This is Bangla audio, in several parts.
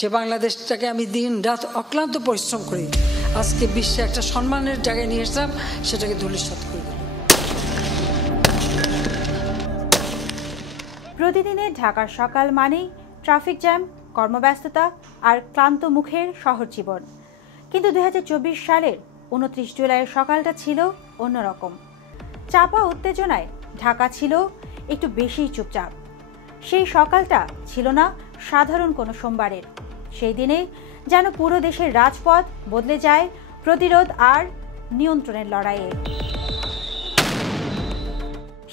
যে বাংলাদেশটাকে আমি দিন রাত অক্লান্ত পরিশ্রম করি আজকে বিশ্বে একটা সম্মানের জায়গায় নিয়ে এসলাম, সেটাকে ধূলিসাৎ করে দিল। প্রতিদিনের ঢাকার সকাল মানেই ট্রাফিক জ্যাম, কর্মব্যস্ততা আর ক্লান্ত মুখের শহর জীবন। কিন্তু 2024 সালের 29 জুলাইয়ের সকালটা ছিল অন্যরকম। চাপা উত্তেজনায় ঢাকা ছিল একটু বেশিই চুপচাপ। সেই সকালটা ছিল না সাধারণ কোনো সোমবারের। সেই দিনে যেন পুরো দেশের রাজপথ বদলে যায় প্রতিরোধ আর নিয়ন্ত্রণের লড়াইয়ে।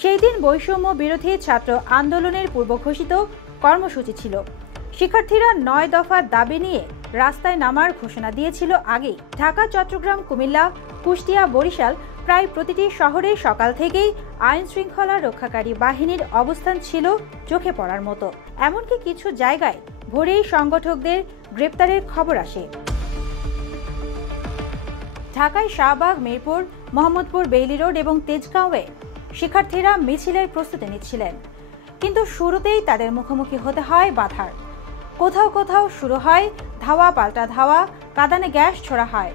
সেই দিন বৈষম্য বিরোধী ছাত্র আন্দোলনের পূর্বঘোষিত কর্মসূচি ছিল। শিক্ষার্থীরা 9 দফা দাবি নিয়ে রাস্তায় নামার ঘোষণা দিয়েছিল আগেই। ঢাকা, চট্টগ্রাম, কুমিল্লা, কুষ্টিয়া, বরিশাল প্রায় প্রতিটি শহরে সকাল থেকেই আইন শৃঙ্খলা রক্ষাকারী বাহিনীর অবস্থান ছিল চোখে পড়ার মতো। এমনকি কিছু জায়গায় ভোরেই সংগঠকদের গ্রেপ্তারের খবর আসে। ঢাকায় শাহবাগ, মিরপুর, মোহাম্মদপুর, বেইলি রোড এবং তেজগাঁওয়ে শিক্ষার্থীরা মিছিলের প্রস্তুতি নিচ্ছিলেন। কিন্তু শুরুতেই তাদের মুখোমুখি হতে হয় বাধার। কোথাও কোথাও শুরু হয় ধাওয়া পাল্টা ধাওয়া, কাঁদানে গ্যাস ছোড়া হয়।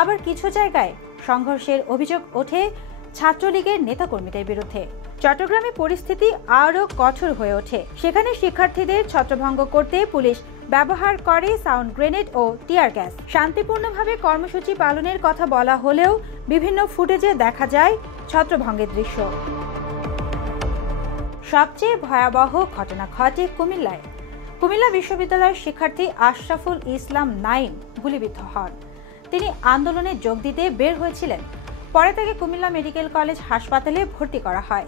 আবার কিছু জায়গায় সংঘর্ষের অভিযোগ ওঠে ছাত্রলীগের নেতাকর্মীদের বিরুদ্ধে। চট্টগ্রামে পরিস্থিতি আরও কঠোর হয়ে ওঠে। সেখানে শিক্ষার্থীদের ছত্রভঙ্গ করতে পুলিশ ব্যবহার করে সাউন্ড গ্রেনেড ও টিয়ার গ্যাস। শান্তিপূর্ণভাবে কর্মসূচি পালনের কথা বলা হলেও বিভিন্ন ফুটেজে দেখা যায় ছত্রভঙ্গের দৃশ্য। সবচেয়ে ভয়াবহ ঘটনা ঘটে কুমিল্লায়। কুমিল্লা বিশ্ববিদ্যালয়ের শিক্ষার্থী আশরাফুল ইসলাম নাইম গুলিবিদ্ধ হন। তিনি আন্দোলনে যোগ দিতে বের হয়েছিলেন। পরে তাকে কুমিল্লা মেডিকেল কলেজ হাসপাতালে ভর্তি করা হয়।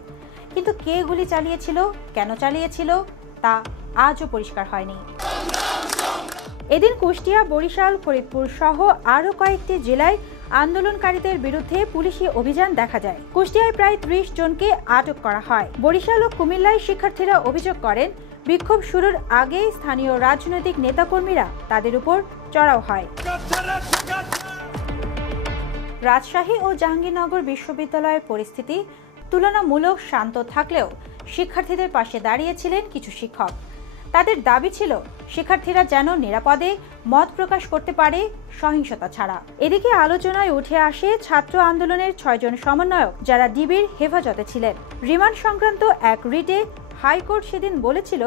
কিন্তু কে গুলি চালিয়েছিল, কেন চালিয়েছিল তা আজও পরিষ্কার হয়নি। এদিন কুষ্টিয়া, বরিশাল, ফরিদপুর সহ আরও কয়েকটি জেলায় আন্দোলনকারীদের বিরুদ্ধে পুলিশি অভিযান দেখা যায়। কুষ্টিয়ায় প্রায় 30 জনকে আটক করা হয়। বরিশাল ও কুমিল্লায় শিক্ষার্থীরা অভিযোগ করেন বিক্ষোভ শুরুর আগেই স্থানীয় রাজনৈতিক নেতাকর্মীরা তাদের উপর চড়াও হয়। রাজশাহী ও জাহাঙ্গীরনগর বিশ্ববিদ্যালয়ের পরিস্থিতি তুলনামূলক শান্ত থাকলেও শিক্ষার্থীদের পাশে দাঁড়িয়েছিলেন কিছু শিক্ষক। তাদের দাবি ছিল শিক্ষার্থীরা যেন নিরাপদে মত প্রকাশ করতে পারে, সহিংসতা ছাড়া। এদিকে আলোচনায় উঠে আসে ছাত্র আন্দোলনের 6 জন সমন্বয়ক যারা ডিবির হেফাজতে ছিলেন। রিমান্ড সংক্রান্ত এক রিটে হাইকোর্ট সেদিন বলেছিল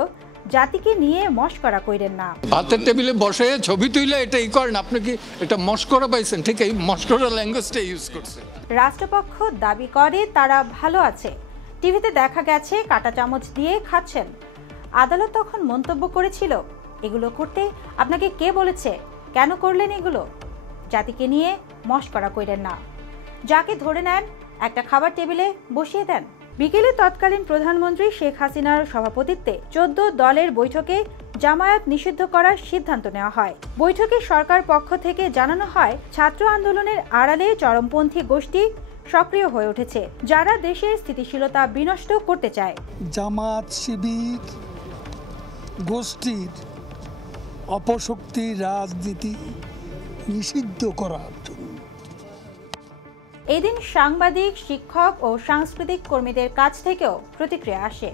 জাতিকে নিয়ে মস্করা কইরেন না। হাতের টেবিলে বসে ছবি তুইলে এটাই করেন, আপনি কি এটা মস্করা পাইছেন? ঠিক এই মস্করা ল্যাঙ্গুয়েজটা ইউজ করছে। রাষ্ট্রপক্ষ দাবি করে তারা ভালো আছে, টিভিতে দেখা গেছে কাঁটা চামচ দিয়ে খাচ্ছেন। আদালত তখন মন্তব্য করেছিল, এগুলো করতে আপনাকে কে বলেছে, কেন করলেন এগুলো? জাতিকে নিয়ে মস্করা কইরেন না। যাকে ধরে নেন একটা খাবার টেবিলে বসিয়ে দেন। বিকেলে তৎকালীন প্রধানমন্ত্রী শেখ হাসিনার সভাপতিত্বে 14 দলের বৈঠকে জামায়াত নিষিদ্ধ করার সিদ্ধান্ত নেওয়া হয়। বৈঠকে সরকার পক্ষ থেকে জানানো হয় ছাত্র আন্দোলনের আড়ালে চরমপন্থী গোষ্ঠী সক্রিয় হয়ে উঠেছে, যারা দেশের স্থিতিশীলতা বিনষ্ট করতে চায়। জামাত শিবির গোষ্ঠীর অপশক্তি রাজনীতি নিষিদ্ধ করার জন্য এদিন সাংবাদিক, শিক্ষক ও সাংস্কৃতিক কর্মীদের কাছ থেকেও প্রতিক্রিয়া আসে।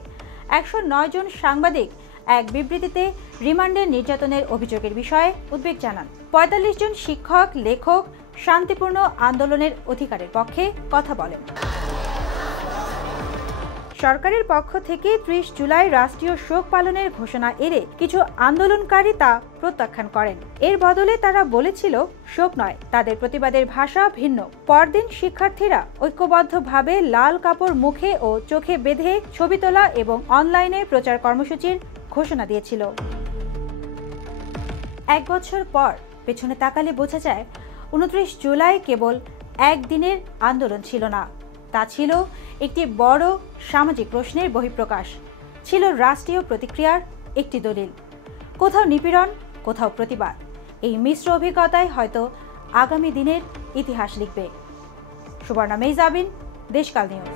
109 জন সাংবাদিক এক বিবৃতিতে রিমান্ডের নির্যাতনের অভিযোগের বিষয়ে উদ্বেগ জানান। 45 জন শিক্ষক, লেখক শান্তিপূর্ণ আন্দোলনের অধিকারের পক্ষে কথা বলেন। সরকারের পক্ষ থেকে 30 জুলাই রাষ্ট্রীয় শোক পালনের ঘোষণা এলে কিছু আন্দোলনকারী তা প্রত্যাখ্যান করেন। এর বদলে তারা বলেছিল শোক নয়, তাদের প্রতিবাদের ভাষা ভিন্ন। পরদিন শিক্ষার্থীরা ঐক্যবদ্ধভাবে লাল কাপড় মুখে ও চোখে বেঁধে ছবি তোলা এবং অনলাইনে প্রচার কর্মসূচির ঘোষণা দিয়েছিল। 1 বছর পর পেছনে তাকালে বোঝা যায় 29 জুলাই কেবল একদিনের আন্দোলন ছিল না, তা ছিল একটি বড় সামাজিক প্রশ্নের বহিঃপ্রকাশ, ছিল রাষ্ট্রীয় প্রতিক্রিয়ার একটি দলিল। কোথাও নিপীড়ন, কোথাও প্রতিবাদ। এই মিশ্র অভিজ্ঞতায় হয়তো আগামী দিনের ইতিহাস লিখবে। সুবর্ণা মেহজাবিন, দেশকাল নিউজ।